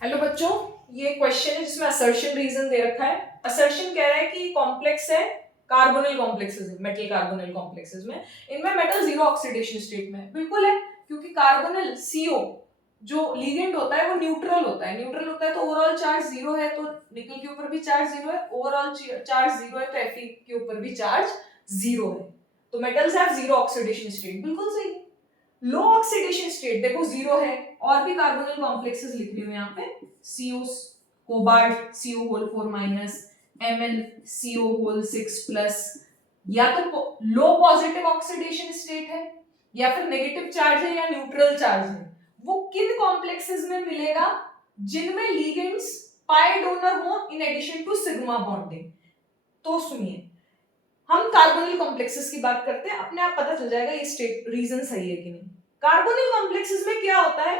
Hello बच्चों, ये question है जिसमें असर्शन रीजन दे रखा है। असर्शन कह रहा है कि कॉम्प्लेक्स है, कार्बोनिल कॉम्प्लेक्सेस है, मेटल कार्बोनिल कॉम्प्लेक्सेस में इनमें मेटल जीरो ऑक्सीडेशन स्टेट में है। बिल्कुल है, क्योंकि कार्बोनिल CO जो लीगेंड होता है वो न्यूट्रल होता है। न्यूट्रल होता है तो ओवरऑल चार्ज जीरो है, तो निकल के ऊपर भी चार्ज जीरो है। ओवरऑल चार्ज जीरो है तो Fe के ऊपर भी चार्ज जीरो है। तो metals have zero oxidation state. बिल्कुल सही। लो ऑक्सीडेशन स्टेट देखो जीरो है, और भी कार्बोनिल कॉम्प्लेक्सेस लिख रही हूं यहाँ पे। CO cobalt CO whole 4 minus, Mn CO whole 6 plus. या तो लो पॉजिटिव ऑक्सीडेशन स्टेट है, या फिर नेगेटिव चार्ज है, या न्यूट्रल चार्ज है। वो किन कॉम्प्लेक्सेस में मिलेगा? जिनमें लिगेंड्स पाई डोनर हो in addition to sigma bonding. तो सुनिए, हम कार्बोनिल कॉम्प्लेक्सेस की बात करते हैं, अपने आप पता चल जाएगा ये स्टेट रीजन सही है कि नहीं। कार्बोनिल कॉम्प्लेक्सेस में क्या होता है?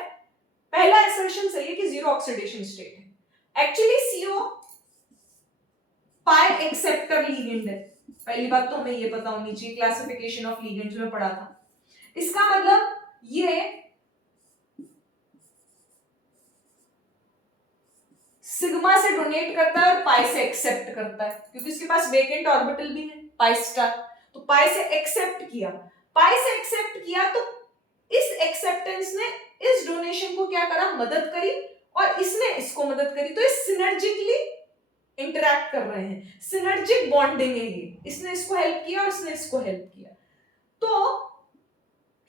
पहला असर्शन सही है कि जीरो ऑक्सीडेशन स्टेट है। एक्चुअली CO पाई एक्सेप्टर लीगेंड है। पहली बात तो हमें ये पता होनी चाहिए, क्लासिफिकेशन ऑफ लीगेंड्स में पढ़ा था। इसका मतलब ये सिग्मा से डोनेट करता है और पाई से एक्सेप्ट करता है, क्योंकि इसके पास वेकेंट ऑर्बिटल भी है पाई स्टार। तो पाई से एक्सेप्ट किया, पाई से एक्सेप्ट किया तो इस एक्सेप्टेंस ने इस डोनेशन को क्या करा? मदद करी, और इसने इसको मदद करी। तो ये सिनर्जिकली इंटरैक्ट कर रहे हैं, सिनर्जिक बॉन्डिंग है ये। इसने इसको हेल्प किया और इसने इसको हेल्प किया। तो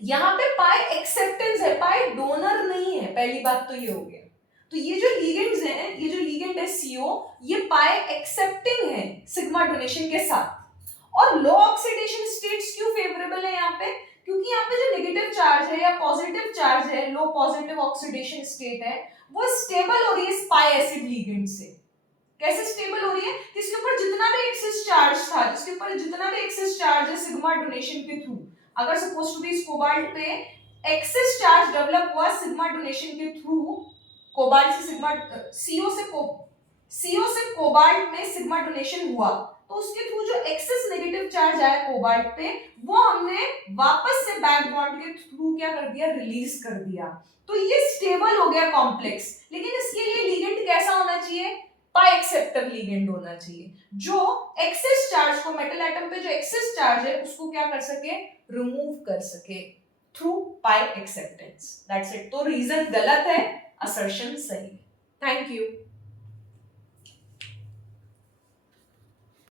यहां पे पाई एक्सेप्टेंस है, पाई डोनर नहीं है। पहली बात तो ये हो गया। तो ये जो लीगेंड्स हैं, ये जो लीगेंड है CO, ये पाई एक्सेप्टिंग है सिग्मा डोनेशन के साथ। और लो ऑक्सीडेशन स्टेट्स क्यों फेवरेबल है यहाँ पे? क्योंकि यहाँ पे जो नेगेटिव चार्ज है या पॉजिटिव चार्ज है, लो पॉजिटिव ऑक्सीडेशन स्टेट है, वो स्टेबल हो रही है इस पाई एसिड लीगेंड से। कैसे स्टेबल हो रही है? इसके ऊपर जितना भी एक्सेस चार्ज था, जिसके ऊपर जितना भी एक्सेस चार्ज है सिग्मा डोनेशन के थ्रू, अगर सपोज टू बी इस कोबाल्ट पे एक्सेस चार्ज डेवलप हुआ सिग्मा डोनेशन के थ्रू, कोबाल्ट से सिग्मा CO से कोबाल्ट में सिग्मा डोनेशन हुआ, तो उसके थ्रू जो एक्सेस नेगेटिव चार्ज आया कोबाल्ट पे, वो हमने वापस से बैक बॉन्ड के थ्रू क्या कर दिया? रिलीज कर दिया। तो ये स्टेबल हो गया कॉम्प्लेक्स। लेकिन इसके लिए लीगेंड कैसा होना चाहिए? पाई एक्सेप्टर लीगेंड होना चाहिए, जो एक्सेस चार्ज को, मेटल एटम पे जो एक्सेस चार्ज है उसको क्या कर सके? रिमूव कर सके through pi acceptance. That's it. तो रीजन गलत है, असर्शन सही है। Thank you.